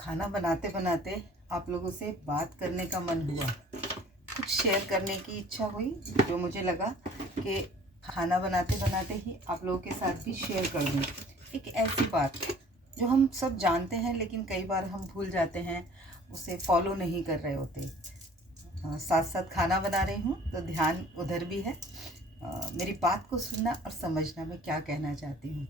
खाना बनाते बनाते आप लोगों से बात करने का मन हुआ, कुछ शेयर करने की इच्छा हुई, जो मुझे लगा कि खाना बनाते बनाते ही आप लोगों के साथ भी शेयर कर दूँ। एक ऐसी बात जो हम सब जानते हैं लेकिन कई बार हम भूल जाते हैं, उसे फॉलो नहीं कर रहे होते। साथ साथ खाना बना रही हूँ तो ध्यान उधर भी है। मेरी बात को सुनना और समझना मैं क्या कहना चाहती हूँ।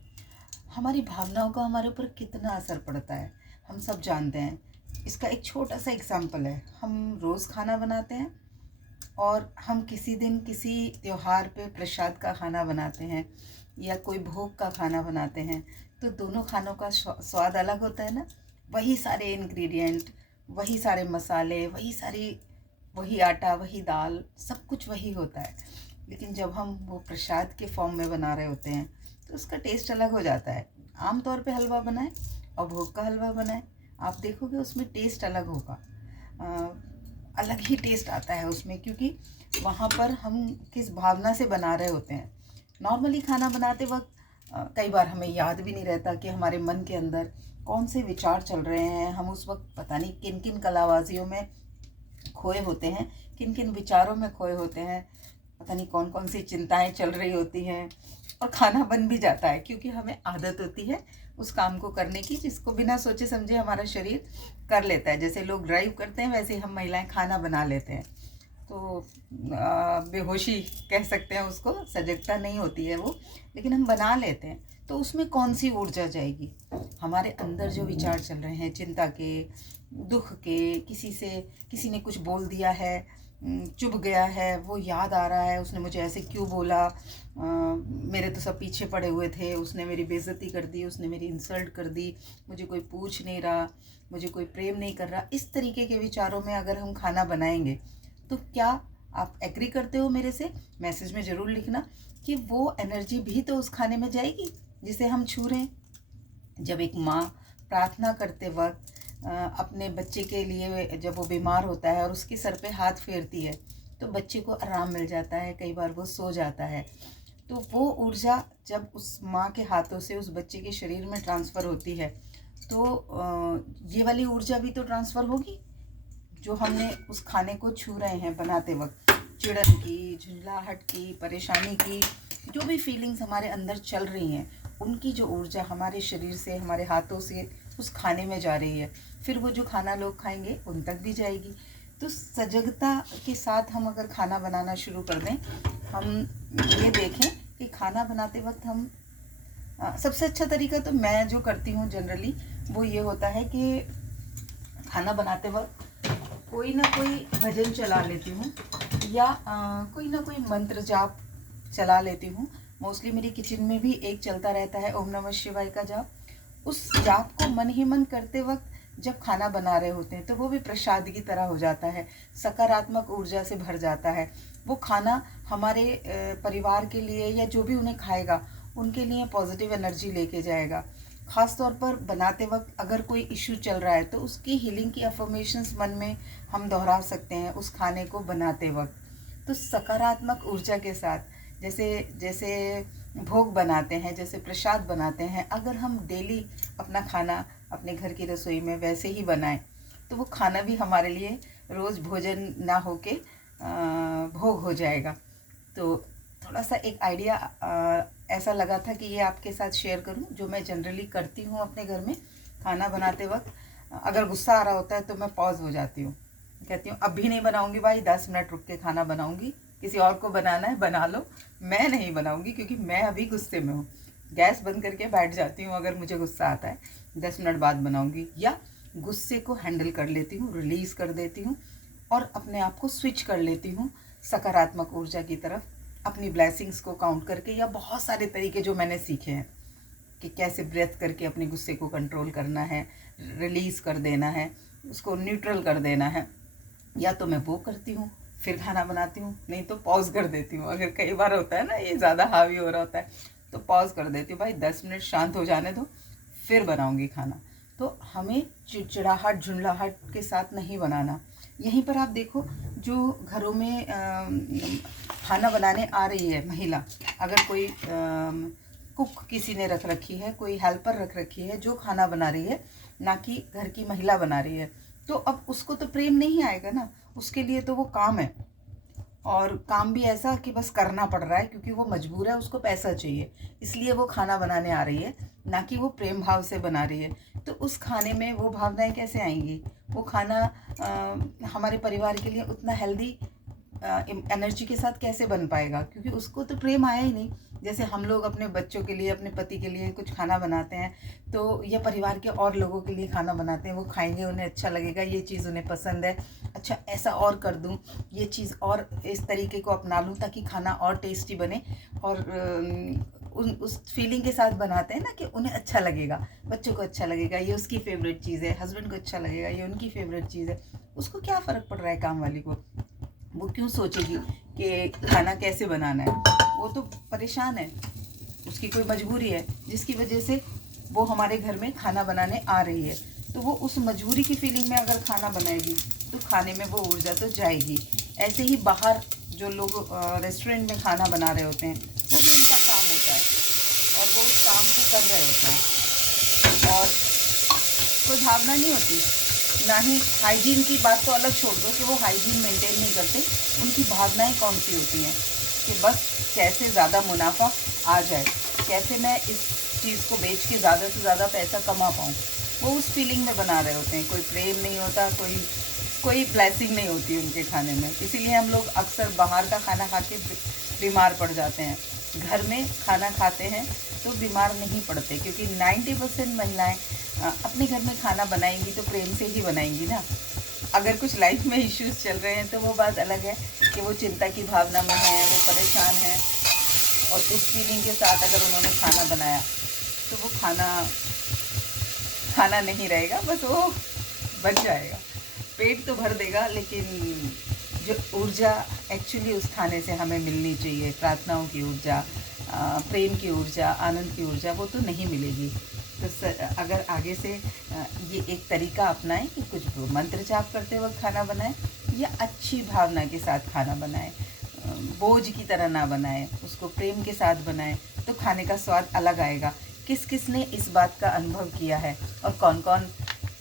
हमारी भावनाओं का हमारे ऊपर कितना असर पड़ता है हम सब जानते हैं। इसका एक छोटा सा एग्जाम्पल है, हम रोज़ खाना बनाते हैं और हम किसी दिन किसी त्योहार पे प्रसाद का खाना बनाते हैं या कोई भोग का खाना बनाते हैं, तो दोनों खानों का स्वाद अलग होता है ना। वही सारे इंग्रेडिएंट, वही सारे मसाले, वही आटा, वही दाल, सब कुछ वही होता है, लेकिन जब हम वो प्रसाद के फॉर्म में बना रहे होते हैं तो उसका टेस्ट अलग हो जाता है। आम तौर पे हलवा बनाएं और भोग का हलवा बनाएं, आप देखोगे उसमें टेस्ट अलग होगा। अलग ही टेस्ट आता है उसमें, क्योंकि वहाँ पर हम किस भावना से बना रहे होते हैं। नॉर्मली खाना बनाते वक्त कई बार हमें याद भी नहीं रहता कि हमारे मन के अंदर कौन से विचार चल रहे हैं। हम उस वक्त पता नहीं किन किन कलाबाजियों में खोए होते हैं, किन किन विचारों में खोए होते हैं, पता नहीं कौन कौन सी चिंताएं चल रही होती हैं, और खाना बन भी जाता है क्योंकि हमें आदत होती है उस काम को करने की जिसको बिना सोचे समझे हमारा शरीर कर लेता है। जैसे लोग ड्राइव करते हैं वैसे ही हम महिलाएं खाना बना लेते हैं। तो बेहोशी कह सकते हैं उसको, सजगता नहीं होती है वो, लेकिन हम बना लेते हैं। तो उसमें कौन सी ऊर्जा जाएगी? हमारे अंदर जो विचार चल रहे हैं, चिंता के, दुख के, किसी ने कुछ बोल दिया है, चुभ गया है, वो याद आ रहा है, उसने मुझे ऐसे क्यों बोला, मेरे तो सब पीछे पड़े हुए थे, उसने मेरी बेइज्जती कर दी, उसने मेरी इंसल्ट कर दी, मुझे कोई पूछ नहीं रहा, मुझे कोई प्रेम नहीं कर रहा। इस तरीके के विचारों में अगर हम खाना बनाएंगे तो क्या आप एग्री करते हो मेरे से? मैसेज में ज़रूर लिखना कि वो एनर्जी भी तो उस खाने में जाएगी जिसे हम छू रहे हैं। जब एक माँ प्रार्थना करते वक्त अपने बच्चे के लिए, जब वो बीमार होता है और उसके सर पे हाथ फेरती है तो बच्चे को आराम मिल जाता है, कई बार वो सो जाता है। तो वो ऊर्जा जब उस माँ के हाथों से उस बच्चे के शरीर में ट्रांसफ़र होती है तो ये वाली ऊर्जा भी तो ट्रांसफ़र होगी जो हमने उस खाने को छू रहे हैं बनाते वक्त। चिड़न की, झुंझलाहट की, परेशानी की, जो भी फीलिंग्स हमारे अंदर चल रही हैं, उनकी जो ऊर्जा हमारे शरीर से, हमारे हाथों से उस खाने में जा रही है, फिर वो जो खाना लोग खाएंगे उन तक भी जाएगी। तो सजगता के साथ हम अगर खाना बनाना शुरू कर दें, हम ये देखें कि खाना बनाते वक्त हम सबसे अच्छा तरीका तो मैं जो करती हूँ जनरली वो ये होता है कि खाना बनाते वक्त कोई ना कोई भजन चला लेती हूँ या कोई ना कोई मंत्र जाप चला लेती हूँ। मोस्टली मेरी किचन में भी एक चलता रहता है, ओम नमः शिवाय का जाप। उस जाप को मन ही मन करते वक्त जब खाना बना रहे होते हैं तो वो भी प्रसाद की तरह हो जाता है, सकारात्मक ऊर्जा से भर जाता है। वो खाना हमारे परिवार के लिए या जो भी उन्हें खाएगा उनके लिए पॉजिटिव एनर्जी लेके जाएगा। ख़ास तौर पर बनाते वक्त अगर कोई इशू चल रहा है तो उसकी हीलिंग की अफर्मेशंस मन में हम दोहरा सकते हैं उस खाने को बनाते वक्त। तो सकारात्मक ऊर्जा के साथ जैसे जैसे भोग बनाते हैं, जैसे प्रसाद बनाते हैं, अगर हम डेली अपना खाना अपने घर की रसोई में वैसे ही बनाएं तो वो खाना भी हमारे लिए रोज़ भोजन ना होके भोग हो जाएगा। तो थोड़ा सा एक आइडिया ऐसा लगा था कि ये आपके साथ शेयर करूं, जो मैं जनरली करती हूं अपने घर में खाना बनाते वक्त। अगर गुस्सा आ रहा होता है तो मैं पॉज हो जाती हूँ, कहती हूँ अभी नहीं बनाऊंगी भाई, 10 मिनट रुक के खाना बनाऊंगी, किसी और को बनाना है बना लो, मैं नहीं बनाऊंगी क्योंकि मैं अभी गुस्से में हूँ। गैस बंद करके बैठ जाती हूँ अगर मुझे गुस्सा आता है, 10 मिनट बाद बनाऊंगी। या गुस्से को हैंडल कर लेती हूँ, रिलीज़ कर देती हूँ और अपने आप को स्विच कर लेती हूँ सकारात्मक ऊर्जा की तरफ, अपनी ब्लेसिंग्स को काउंट करके, या बहुत सारे तरीके जो मैंने सीखे हैं कि कैसे ब्रेथ करके अपने गुस्से को कंट्रोल करना है, रिलीज़ कर देना है, उसको न्यूट्रल कर देना है। या तो मैं वो करती हूँ फिर खाना बनाती हूँ, नहीं तो पॉज कर देती हूँ। अगर कई बार होता है ना ये ज़्यादा हावी हो रहा होता है तो पॉज कर देती हूँ, भाई 10 मिनट शांत हो जाने दो फिर बनाऊँगी खाना। तो हमें चिड़चिड़ाहट, झुंझलाहट के साथ नहीं बनाना। यहीं पर आप देखो, जो घरों में खाना बनाने आ रही है महिला, अगर कुक किसी ने रख रखी है, कोई हेल्पर रख रखी है जो खाना बना रही है, ना कि घर की महिला बना रही है। तो अब उसको तो प्रेम नहीं आएगा ना, उसके लिए तो वो काम है, और काम भी ऐसा कि बस करना पड़ रहा है क्योंकि वो मजबूर है, उसको पैसा चाहिए, इसलिए वो खाना बनाने आ रही है, ना कि वो प्रेम भाव से बना रही है। तो उस खाने में वो भावनाएं कैसे आएंगी? वो खाना हमारे परिवार के लिए उतना हेल्दी एनर्जी के साथ कैसे बन पाएगा? क्योंकि उसको तो प्रेम आया ही नहीं। जैसे हम लोग अपने बच्चों के लिए, अपने पति के लिए कुछ खाना बनाते हैं, तो या परिवार के और लोगों के लिए खाना बनाते हैं, वो खाएंगे, उन्हें अच्छा लगेगा, ये चीज़ उन्हें पसंद है, अच्छा ऐसा और कर दूं, ये चीज़ और इस तरीके को अपना लूं ताकि खाना और टेस्टी बने, और उस फीलिंग के साथ बनाते हैं ना कि उन्हें अच्छा लगेगा, बच्चों को अच्छा लगेगा, ये उसकी फेवरेट चीज़ है, हस्बैंड को अच्छा लगेगा, ये उनकी फेवरेट चीज़ है। उसको क्या फ़र्क पड़ रहा है काम वाली को? वो क्यों सोचेगी कि खाना कैसे बनाना है? वो तो परेशान है, उसकी कोई मजबूरी है जिसकी वजह से वो हमारे घर में खाना बनाने आ रही है। तो वो उस मजबूरी की फीलिंग में अगर खाना बनाएगी तो खाने में वो ऊर्जा तो जाएगी। ऐसे ही बाहर जो लोग रेस्टोरेंट में खाना बना रहे होते हैं, वो भी उनका काम होता है और वो उस काम को कर रहे होते हैं, और कोई भावना नहीं होती, ना ही हाइजीन की बात तो अलग छोड़ दो कि वो हाइजीन मेंटेन नहीं करते। उनकी भावनाएं कौन सी होती हैं कि बस कैसे ज़्यादा मुनाफा आ जाए, कैसे मैं इस चीज़ को बेच के ज़्यादा से ज़्यादा पैसा कमा पाऊँ। वो उस फीलिंग में बना रहे होते हैं, कोई प्रेम नहीं होता, कोई ब्लेसिंग नहीं होती उनके खाने में। इसीलिए हम लोग अक्सर बाहर का खाना खा के बीमार पड़ जाते हैं। घर में खाना खाते हैं तो बीमार नहीं पड़ते, क्योंकि 90% महिलाएं अपने घर में खाना बनाएंगी तो प्रेम से ही बनाएंगी ना। अगर कुछ लाइफ में इश्यूज चल रहे हैं तो वो बात अलग है कि वो चिंता की भावना में है, वो परेशान है, और उस फीलिंग के साथ अगर उन्होंने खाना बनाया तो वो खाना नहीं रहेगा, बस वो बच जाएगा। पेट तो भर देगा, लेकिन जो ऊर्जा एक्चुअली उस खाने से हमें मिलनी चाहिए, प्रार्थनाओं की ऊर्जा, प्रेम की ऊर्जा, आनंद की ऊर्जा, वो तो नहीं मिलेगी। तो अगर आगे से ये एक तरीका अपनाएं कि कुछ मंत्र जाप करते वक्त खाना बनाएं, या अच्छी भावना के साथ खाना बनाएं, बोझ की तरह ना बनाएं, उसको प्रेम के साथ बनाएं, तो खाने का स्वाद अलग आएगा। किस किस ने इस बात का अनुभव किया है, और कौन कौन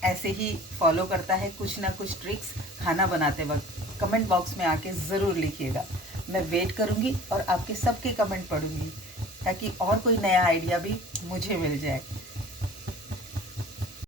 ऐसे ही फॉलो करता है कुछ ना कुछ ट्रिक्स खाना बनाते वक्त? कमेंट बॉक्स में आके ज़रूर लिखिएगा। मैं वेट करूँगी और आपके सबके कमेंट पढ़ूँगी, ताकि और कोई नया आइडिया भी मुझे मिल जाए।